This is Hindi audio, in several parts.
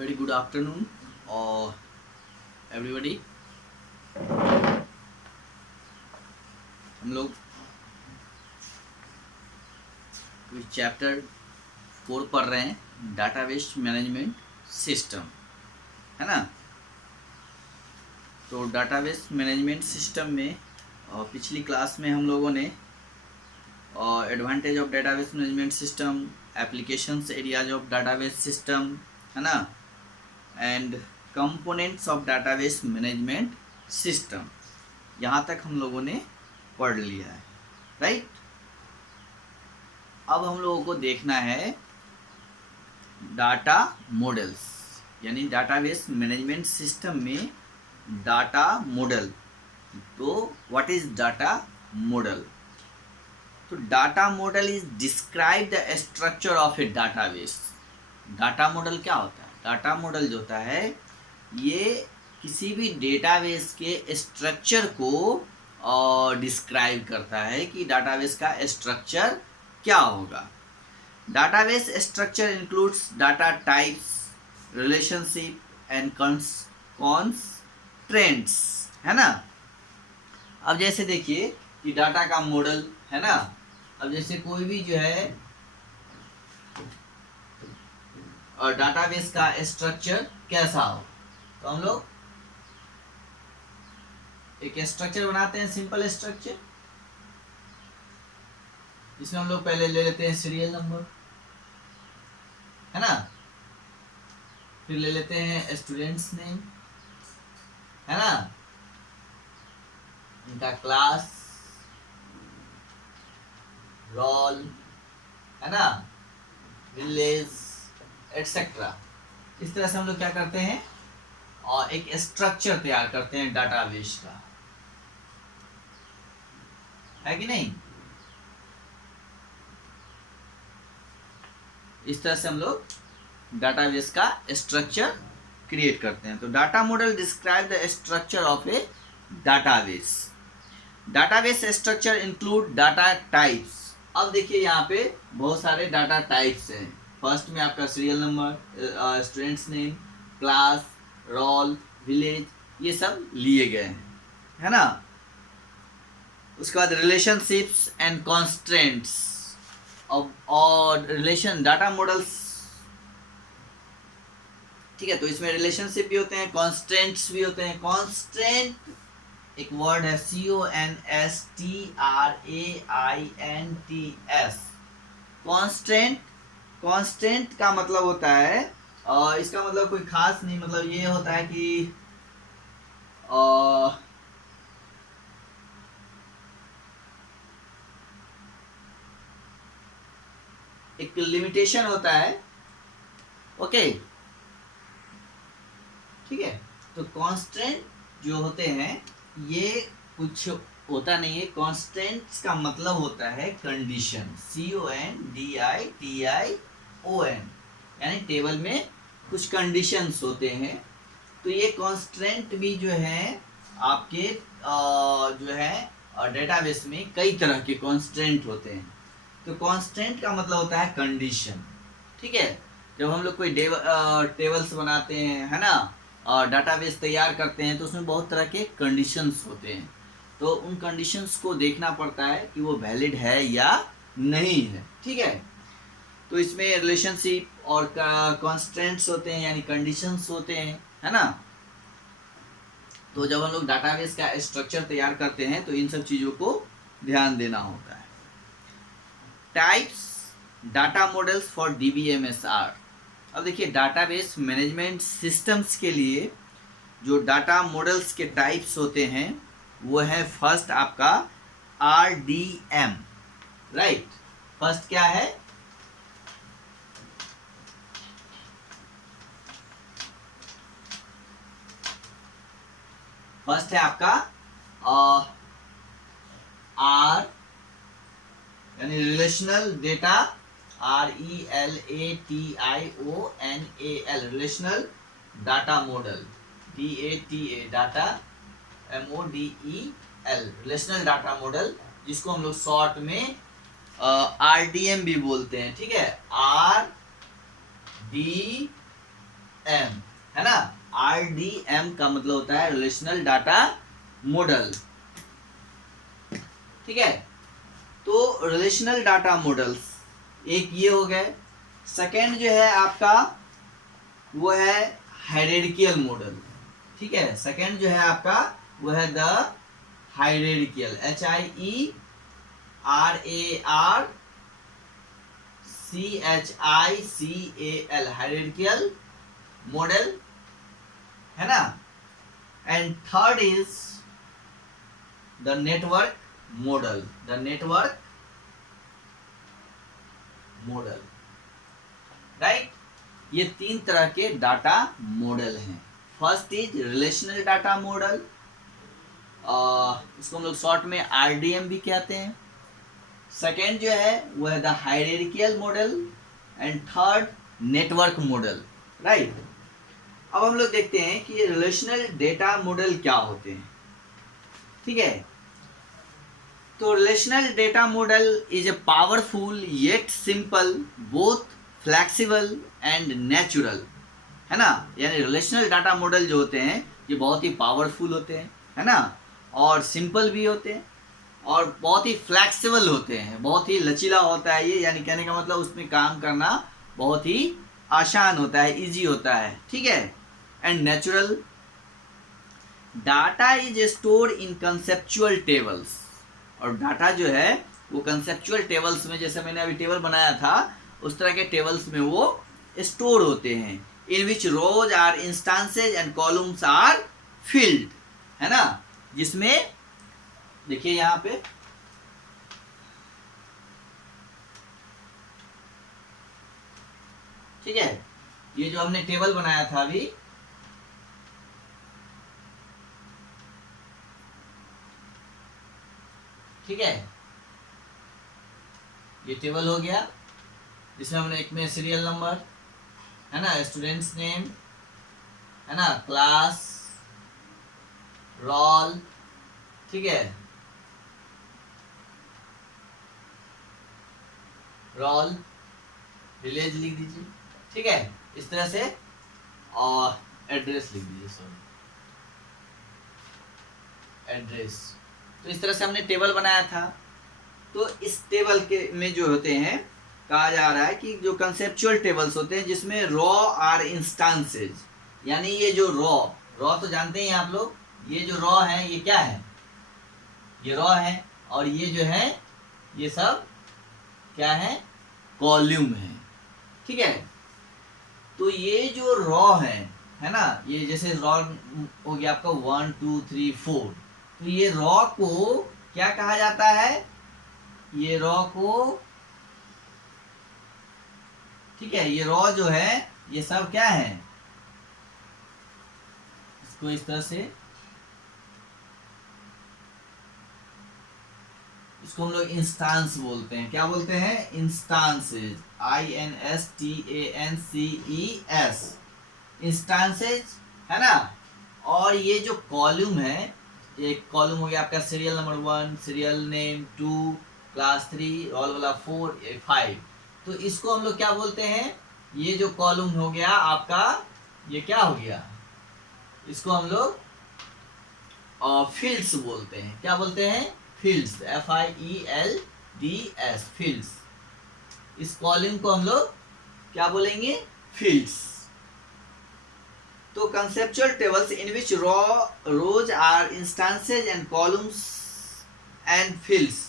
Very good afternoon, uh, everybody. हम लोग चैप्टर 4 पढ़ रहे हैं, डाटाबेस मैनेजमेंट सिस्टम, है ना। तो डाटाबेस मैनेजमेंट सिस्टम में पिछली क्लास में हम लोगों ने advantage of database management system, applications areas of database system, है ना, and components of database management system, यहाँ तक हम लोगों ने पढ़ लिया है, राइट। अब हम लोगों को देखना है डाटा मॉडल्स, यानी डाटाबेस मैनेजमेंट सिस्टम में डाटा मॉडल। तो व्हाट इज डाटा मॉडल? तो data model is describe the structure of A database. Data model क्या होता है? डाटा मॉडल जो होता है ये किसी भी डेटाबेस के स्ट्रक्चर को डिस्क्राइब करता है कि डाटाबेस का स्ट्रक्चर क्या होगा। Database structure includes data types, relationship and constraints, है ना। अब जैसे देखिए कि डाटा का मॉडल, है ना। अब जैसे कोई भी जो है और डाटाबेस का स्ट्रक्चर कैसा हो, तो हम लोग एक स्ट्रक्चर बनाते हैं, सिंपल स्ट्रक्चर। इसमें हम लोग पहले ले लेते हैं सीरियल नंबर, है ना, फिर ले लेते हैं स्टूडेंट्स नेम, है ना, इनका क्लास, रोल, है ना, विलेज एटसेट्रा। इस तरह से हम लोग क्या करते हैं और एक स्ट्रक्चर तैयार करते हैं डाटाबेस का, है कि नहीं। इस तरह से हम लोग डाटाबेस का स्ट्रक्चर क्रिएट करते हैं। तो data model describe the structure of A database. Database structure include data types. अब देखिए यहाँ पे बहुत सारे डाटा टाइप्स हैं। फर्स्ट में आपका serial number, students name, class, roll, village, ये सब लिए गए हैं, है ना। उसके बाद रिलेशनशिप्स एंड कॉन्स्ट्रेंट्स और रिलेशन डाटा मॉडल्स, ठीक है। तो इसमें रिलेशनशिप भी होते हैं, कॉन्स्ट्रेंट्स भी होते हैं। कॉन्स्ट्रेंट एक वर्ड है, CONSTRAINTS। कॉन्स्टेंट, कॉन्स्टेंट का मतलब होता है इसका मतलब कोई खास नहीं, मतलब ये होता है कि एक लिमिटेशन होता है, ओके, ठीक है। तो कांस्टेंट जो होते हैं ये कुछ होता नहीं है। कांस्टेंट्स का मतलब होता है कंडीशन, CONDITION, यानी टेबल में कुछ कंडीशंस होते हैं। तो ये कांस्टेंट भी जो है आपके जो है डेटाबेस में कई तरह के कांस्टेंट होते हैं। तो कांस्टेंट का मतलब होता है कंडीशन, ठीक है। जब हम लोग कोई टेबल्स बनाते हैं, है ना, और डाटाबेस तैयार करते हैं, तो उसमें बहुत तरह के कंडीशंस होते हैं। तो उन कंडीशंस को देखना पड़ता है कि वो वैलिड है या नहीं है, ठीक है। तो इसमें रिलेशनशिप और कॉन्स्टेंट्स होते हैं, यानी कंडीशंस होते हैं, है ना। तो जब हम लोग डाटाबेस का स्ट्रक्चर तैयार करते हैं तो इन सब चीज़ों को ध्यान देना होता है। Types data models for DBMS। अब देखिए डाटाबेस मैनेजमेंट सिस्टम्स के लिए जो डाटा मॉडल्स के टाइप्स होते हैं वो है, फर्स्ट आपका RDM, राइट। फर्स्ट क्या है? फर्स्ट है आपका R यानी relational data, RELATIONAL, relational data model, DATA, data MODEL, relational data model, जिसको हम लोग शॉर्ट में RDM भी बोलते हैं, ठीक है। RDM एम, है ना। RDM का मतलब होता है रिलेशनल डाटा मॉडल, ठीक है। तो रिलेशनल डाटा मॉडल्स एक ये हो गए। सेकेंड जो है आपका वो है हायरार्किकल मॉडल, ठीक है। सेकेंड जो है आपका वो है the hierarchical, HIERARCHICAL, hierarchical model, है ना। And third is the network model, the network model, right. ये तीन तरह के डाटा मॉडल हैं। First is relational data model, इसको हम लोग शॉर्ट में RDM भी कहते हैं। सेकेंड जो है वो है the hierarchical model, and third network model, right. अब हम लोग देखते हैं कि रिलेशनल डेटा मॉडल क्या होते हैं, ठीक है। तो relational data model is a powerful yet simple, both flexible and natural, है ना। यानी रिलेशनल डाटा मॉडल जो होते हैं ये बहुत ही पावरफुल होते हैं, है ना, और सिंपल भी होते हैं और बहुत ही फ्लेक्सिबल होते हैं, बहुत ही लचीला होता है ये। यानी कहने का मतलब उसमें काम करना बहुत ही आसान होता है, इजी होता है, ठीक है। And natural, data is stored in conceptual tables, और डाटा जो है वो कंसेप्चुअल टेबल्स में, जैसे मैंने अभी टेबल बनाया था उस तरह के टेबल्स में वो स्टोर होते हैं। In which rows are instances and columns are filled, है ना। जिसमें देखिए यहाँ पे ठीक है, ये जो हमने टेबल बनाया था अभी, ठीक है, ये टेबल हो गया जिसमें हमने एक में सीरियल नंबर, है ना, स्टूडेंट्स नेम, है ना, क्लास, रोल, ठीक है, रोल, विलेज लिख दीजिए, ठीक है, इस तरह से, और एड्रेस लिख दीजिए, सॉरी, एड्रेस। तो इस तरह से हमने टेबल बनाया था। तो इस टेबल के में जो होते हैं, कहा जा रहा है कि जो कंसेप्चुअल टेबल्स होते हैं जिसमें रॉ आर इंस्टांसेज, यानी ये जो रॉ तो जानते हैं आप लोग, ये जो रॉ है ये क्या है, ये रॉ है, और ये जो है ये सब क्या है, कॉलम है, ठीक है। तो ये जो रॉ है ना, ये जैसे रॉ हो गया आपका 1 2 3 4, तो ये रॉ को क्या कहा जाता है, ये रॉ को, ठीक है, ये रॉ जो है ये सब क्या है, इसको इस तरह से, इसको हम लोग इंस्टांस बोलते हैं। क्या बोलते हैं, इंस्टांसेज, INSTANCES, इंस्टांसेज, है ना। और ये जो कॉलम है, एक कॉलम हो गया आपका serial number 1, serial name 2, class 3, roll वाला 4, 5, तो इसको हम लोग क्या बोलते हैं, ये जो कॉलम हो गया आपका, ये क्या हो गया, इसको हम लोग फील्ड्स बोलते हैं। क्या बोलते हैं, फील्ड्स, FIELDS, फील्ड्स। इस कॉलम को हम लोग क्या बोलेंगे, फील्ड्स। तो conceptual tables in which rows are instances and columns and fields,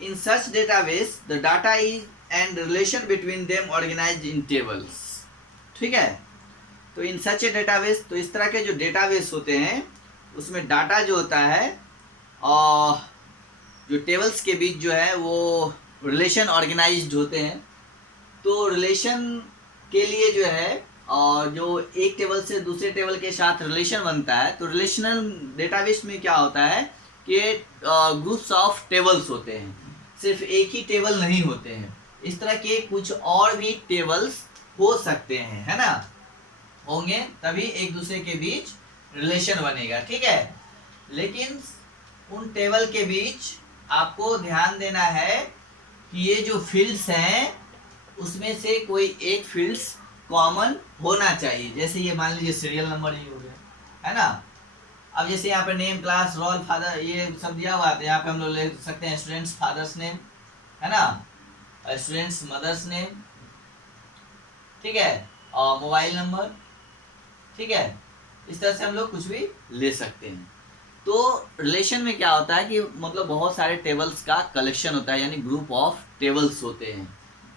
in such database the data is and relation between them organized in tables, ठीक है। तो इन सच ए डेटाबेस, तो इस तरह के जो डेटाबेस होते हैं उसमें डाटा जो होता है और जो टेबल्स के बीच जो है वो रिलेशन ऑर्गेनाइज्ड होते हैं। तो रिलेशन के लिए जो है, और जो एक टेबल से दूसरे टेबल के साथ रिलेशन बनता है, तो रिलेशनल डेटाबेस में क्या होता है कि ग्रुप्स ऑफ टेबल्स होते हैं, सिर्फ एक ही टेबल नहीं होते हैं, इस तरह के कुछ और भी टेबल्स हो सकते हैं, है ना, होंगे, तभी एक दूसरे के बीच रिलेशन बनेगा, ठीक है। लेकिन उन टेबल के बीच आपको ध्यान देना है कि ये जो फील्ड्स हैं उसमें से कोई एक फील्ड्स कॉमन होना चाहिए। जैसे ये मान लीजिए सीरियल नंबर ही हो गया, है ना। अब जैसे यहाँ पे नेम, क्लास, रोल, फादर, ये सब दिया हुआ है, तो यहाँ पे हम लोग ले सकते हैं स्टूडेंट्स फादर्स नेम, है ना, स्टूडेंट्स मदर्स नेम, ठीक है, और मोबाइल नंबर, ठीक है। इस तरह से हम लोग कुछ भी ले सकते हैं। तो रिलेशन में क्या होता है कि मतलब बहुत सारे टेबल्स का कलेक्शन होता है, यानी ग्रुप ऑफ टेबल्स होते हैं,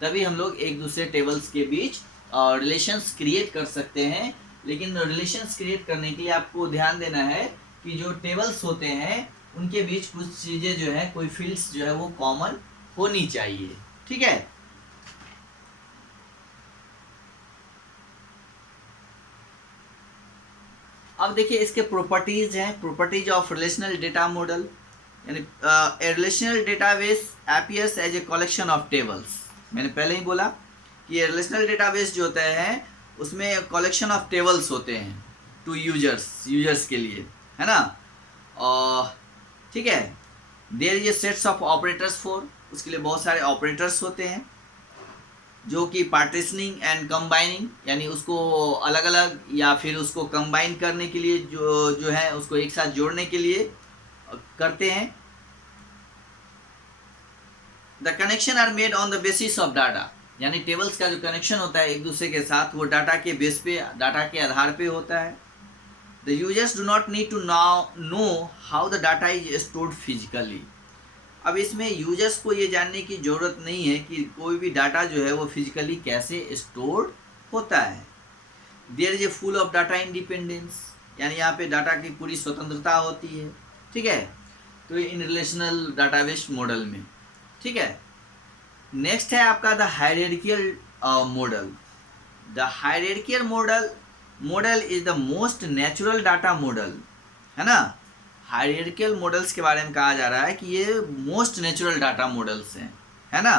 तभी हम लोग एक दूसरे टेबल्स के बीच रिलेशंस क्रिएट कर सकते हैं। लेकिन रिलेशंस क्रिएट करने के लिए आपको ध्यान देना है कि जो टेबल्स होते हैं उनके बीच कुछ चीज़ें जो है, कोई फील्ड्स जो है वो कॉमन होनी चाहिए, ठीक है। अब देखिए इसके प्रॉपर्टीज हैं, properties of relational data model, यानी a relational database appears as a collection of tables. मैंने पहले ही बोला कि ये रिलेशनल डेटाबेस जो होता है उसमें कलेक्शन ऑफ टेबल्स होते हैं टू यूजर्स के लिए, है ना। और ठीक है, there is a sets of operators for, उसके लिए बहुत सारे ऑपरेटर्स होते हैं जो कि पार्टीशनिंग एंड कंबाइनिंग, यानी उसको अलग अलग या फिर उसको कंबाइन करने के लिए जो है उसको एक साथ जोड़ने के लिए करते हैं। The connection are made on the basis of data, यानी टेबल्स का जो कनेक्शन होता है एक दूसरे के साथ वो डाटा के बेस पे, डाटा के आधार पे होता है। The users do not need to know how the data is stored physically. अब इसमें यूजर्स को ये जानने की ज़रूरत नहीं है कि कोई भी डाटा जो है वो फिजिकली कैसे स्टोर होता है। There is a full of data independence, यानी यहाँ पे डाटा की पूरी स्वतंत्रता होती है, ठीक है। तो इन रिलेशनल डाटाबेस मॉडल में, ठीक है। नेक्स्ट है आपका the hierarchical model. The hierarchical model is the most natural data model, है ना। हायरार्कियल मॉडल्स के बारे में कहा जा रहा है कि ये मोस्ट नेचुरल डाटा मॉडल्स हैं, है ना।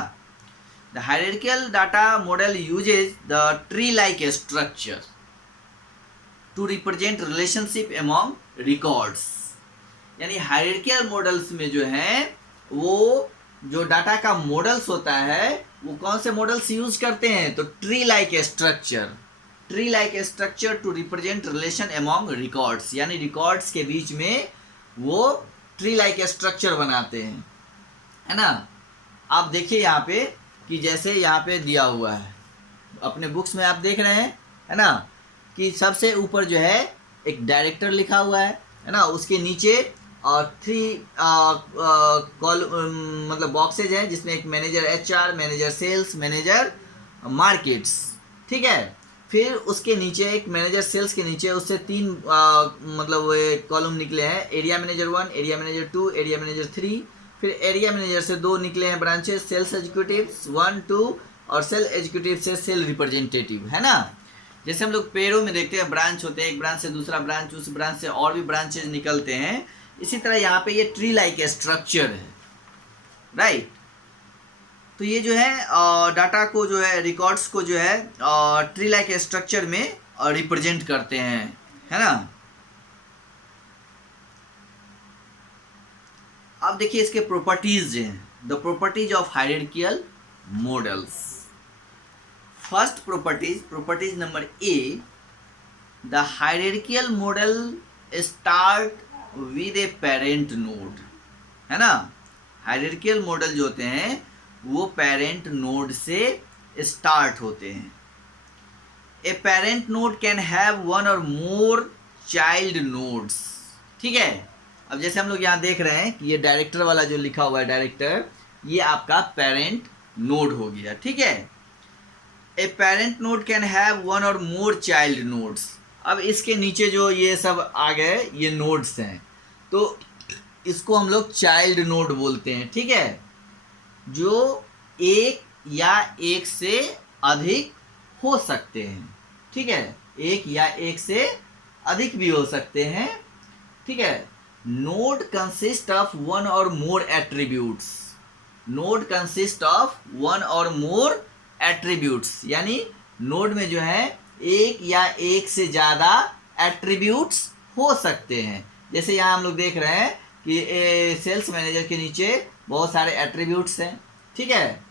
The hierarchical data model uses the tree like structure to represent relationship among records, यानी हायरार्कियल मॉडल्स में जो है वो जो डाटा का मॉडल्स होता है वो कौन से मॉडल्स यूज करते हैं, तो tree like structure to represent relation among records, यानी रिकॉर्ड्स के बीच में वो ट्री लाइक स्ट्रक्चर बनाते हैं, है ना। आप देखिए यहाँ पे कि जैसे यहाँ पे दिया हुआ है अपने बुक्स में, आप देख रहे हैं, है ना, कि सबसे ऊपर जो है एक डायरेक्टर लिखा हुआ है ना, उसके नीचे थ्री मतलब बॉक्सेज हैं जिसमें एक manager HR, manager sales, manager markets, ठीक है। फिर उसके नीचे एक मैनेजर सेल्स के नीचे उससे तीन मतलब कॉलम निकले हैं, area manager 1, area manager 2, area manager 3। फिर एरिया मैनेजर से 2 निकले हैं ब्रांचेस, सेल्स एग्जीक्यूटिव्स 1, 2 और सेल एग्जीक्यूटिव से सेल रिप्रेजेंटेटिव, है ना। जैसे हम लोग पेड़ों में देखते हैं ब्रांच होते हैं, एक ब्रांच से दूसरा ब्रांच, उस ब्रांच से और भी ब्रांचेज निकलते हैं, इसी तरह यहाँ पे ये ट्री लाइक स्ट्रक्चर है, राइट। तो ये जो है डाटा को जो है, रिकॉर्ड्स को जो है ट्री लाइक स्ट्रक्चर में रिप्रेजेंट करते हैं, है ना। अब देखिए इसके प्रॉपर्टीज हैं, the properties of hierarchical models. First properties number A, the hierarchical model start with a parent node, है ना। हायरार्कियल मॉडल जो होते हैं वो पेरेंट नोड से स्टार्ट होते हैं। A parent node can have 1 और मोर चाइल्ड नोड्स, ठीक है। अब जैसे हम लोग यहाँ देख रहे हैं कि ये डायरेक्टर वाला जो लिखा हुआ है डायरेक्टर, ये आपका पेरेंट नोड हो गया, ठीक है। A parent node can have 1 और मोर चाइल्ड नोड्स। अब इसके नीचे जो ये सब आ गए ये नोड्स हैं, तो इसको हम लोग चाइल्ड नोड बोलते हैं, ठीक है। जो एक या एक से अधिक हो सकते हैं, ठीक है, एक या एक से अधिक भी हो सकते हैं, ठीक है। नोड कंसिस्ट ऑफ 1 और मोर एट्रीब्यूट्स, नोड कंसिस्ट ऑफ 1 और मोर एट्रीब्यूट्स, यानी नोड में जो है एक या एक से ज़्यादा एट्रीब्यूट्स हो सकते हैं, जैसे यहाँ हम लोग देख रहे हैं कि सेल्स मैनेजर के नीचे बहुत सारे एट्रीब्यूट्स हैं, ठीक है।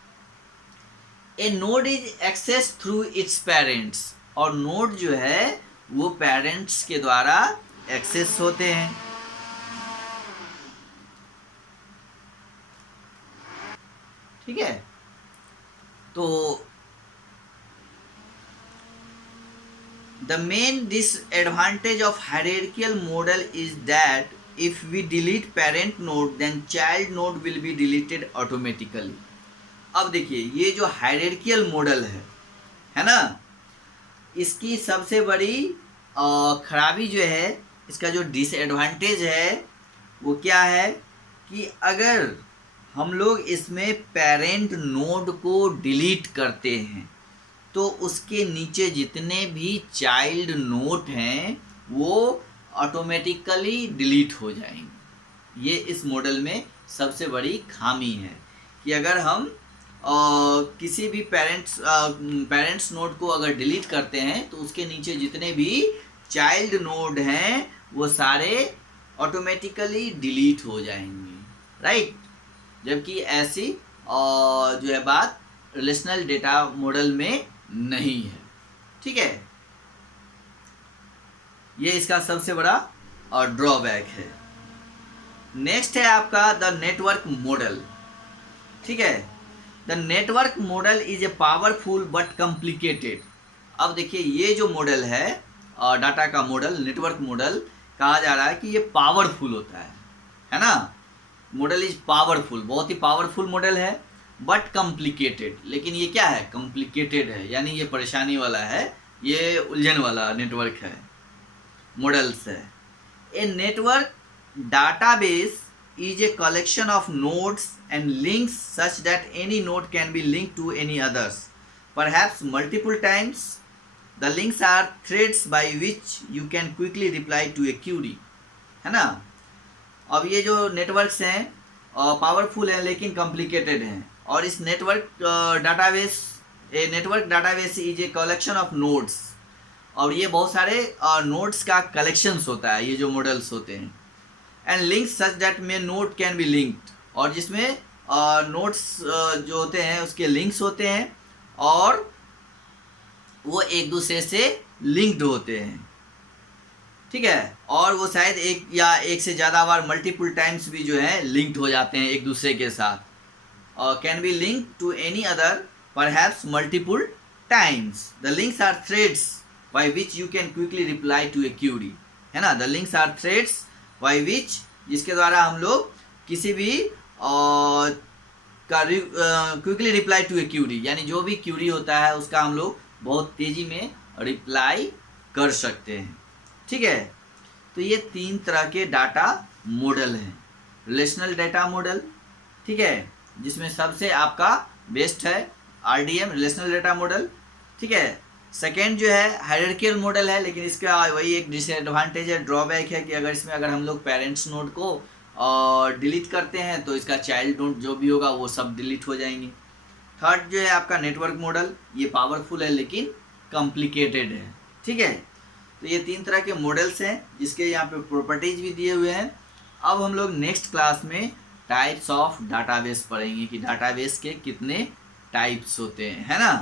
A node is access through its parents, और नोड जो है वो पेरेंट्स के द्वारा एक्सेस होते हैं, ठीक है। तो the main disadvantage of hierarchical model is that if we delete parent node then child node will be deleted automatically। अब देखिए ये जो हायरार्कियल मॉडल है ना, इसकी सबसे बड़ी खराबी जो है, इसका जो डिसएडवांटेज है वो क्या है कि अगर हम लोग इसमें पेरेंट नोड को डिलीट करते हैं तो उसके नीचे जितने भी चाइल्ड नोड हैं वो ऑटोमेटिकली डिलीट हो जाएंगे। ये इस मॉडल में सबसे बड़ी खामी है कि अगर हम किसी भी पेरेंट्स नोड को अगर डिलीट करते हैं तो उसके नीचे जितने भी चाइल्ड नोड हैं वो सारे ऑटोमेटिकली डिलीट हो जाएंगे, राइट। जबकि ऐसी जो है बात रिलेशनल डेटा मॉडल में नहीं है, ठीक है। ये इसका सबसे बड़ा ड्रॉबैक है। नेक्स्ट है आपका द नेटवर्क मॉडल, ठीक है। The network model is a powerful but complicated. अब देखिए ये जो मॉडल है डाटा का मॉडल, नेटवर्क मॉडल कहा जा रहा है कि ये पावरफुल होता है ना। मॉडल इज पावरफुल, बहुत ही पावरफुल मॉडल है, बट कॉम्प्लिकेटेड। लेकिन ये क्या है, कॉम्प्लिकेटेड है, यानी ये परेशानी वाला है, ये उलझन वाला नेटवर्क है, मॉडल्स है। A network database is a collection of nodes and links such that any node can be linked to any others, perhaps multiple times. The links are threads by which you can quickly reply to a query, है ना। अब ये जो नेटवर्क्स हैं पावरफुल हैं लेकिन कॉम्प्लिकेटेड हैं, और इस network database is a collection of nodes, और ये बहुत सारे नोड्स का कलेक्शंस होता है, ये जो मॉडल्स होते हैं। And links such that may node can be linked, और जिसमें नोड्स जो होते हैं उसके लिंक्स होते हैं और वो एक दूसरे से लिंक्ड होते हैं, ठीक है। और वो शायद एक या एक से ज़्यादा बार मल्टीपल टाइम्स भी जो है लिंक्ड हो जाते हैं एक दूसरे के साथ, और can be linked to any other perhaps multiple times. The links are threads by which you can quickly reply to a query, है ना। The links are threads by which, जिसके द्वारा हम लोग किसी भी quickly reply to a query, यानी जो भी क्यूरी होता है उसका हम लोग बहुत तेज़ी में रिप्लाई कर सकते हैं, ठीक है। तो ये 3 तरह के डाटा मॉडल हैं। रिलेशनल डाटा मॉडल, ठीक है, जिसमें सबसे आपका बेस्ट है RDM, रिलेशनल डाटा मॉडल, ठीक है। सेकेंड जो है हायरार्कियल मॉडल है, लेकिन इसका वही एक डिसएडवांटेज है, ड्रॉबैक है कि अगर हम लोग पेरेंट्स नोड को डिलीट करते हैं तो इसका चाइल्ड नोड जो भी होगा वो सब डिलीट हो जाएंगे। थर्ड जो है आपका नेटवर्क मॉडल, ये पावरफुल है लेकिन कॉम्प्लिकेटेड है, ठीक है। तो ये 3 तरह के मॉडल्स हैं जिसके यहाँ पे प्रॉपर्टीज भी दिए हुए हैं। अब हम लोग नेक्स्ट क्लास में टाइप्स ऑफ डाटाबेस पढ़ेंगे कि डाटाबेस के कितने टाइप्स होते हैं, है ना।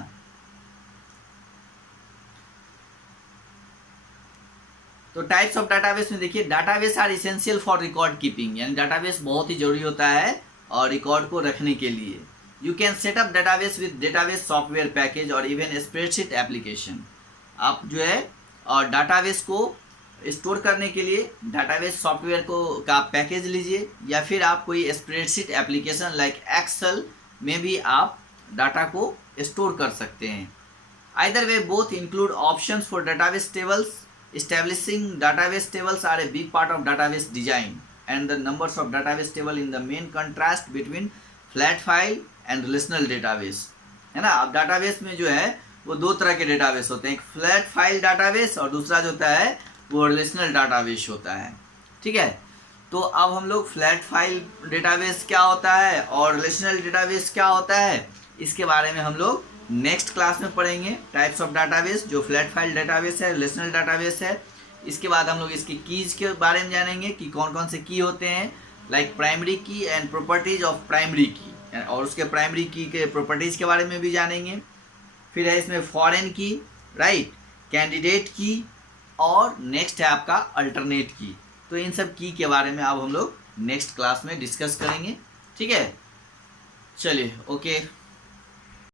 तो टाइप्स ऑफ डाटाबेस में देखिए, database are essential for record keeping, यानी डाटाबेस बहुत ही जरूरी होता है और रिकॉर्ड को रखने के लिए। You can set up database with database software package और इवन स्प्रेडशीट एप्लीकेशन। आप जो है और डाटाबेस को स्टोर करने के लिए डाटाबेस सॉफ्टवेयर का पैकेज लीजिए, या फिर आप कोई स्प्रेडशीट एप्लीकेशन लाइक एक्सेल में भी आप डाटा को स्टोर कर सकते हैं। Either way both include options for database tables. Establishing database tables are a big part of database design, and the numbers of database table in the main contrast between flat file and relational database, है ना। अब डाटाबेस में जो है वो 2 तरह के डेटाबेस होते हैं, एक फ्लैट फाइल डाटाबेस और दूसरा जो होता है वो रिलेशनल डाटाबेस होता है, ठीक है। तो अब हम लोग फ्लैट फाइल डेटाबेस क्या होता है और रिलेशनल डेटाबेस क्या होता है, इसके बारे में हम लोग नेक्स्ट क्लास में पढ़ेंगे। टाइप्स ऑफ डाटाबेस, जो फ्लैट फाइल डाटाबेस है, रिलेशनल डाटाबेस है, इसके बाद हम लोग इसके कीज के बारे में जानेंगे कि कौन कौन से की होते हैं, लाइक प्राइमरी की एंड प्रॉपर्टीज ऑफ प्राइमरी की, और उसके प्राइमरी की के प्रॉपर्टीज के बारे में भी जानेंगे। फिर है इसमें फॉरेन की, राइट, कैंडिडेट की, और नेक्स्ट है आपका अल्टरनेट की। तो इन सब की के बारे में अब हम लोग नेक्स्ट क्लास में डिस्कस करेंगे, ठीक है। चलिए, ओके।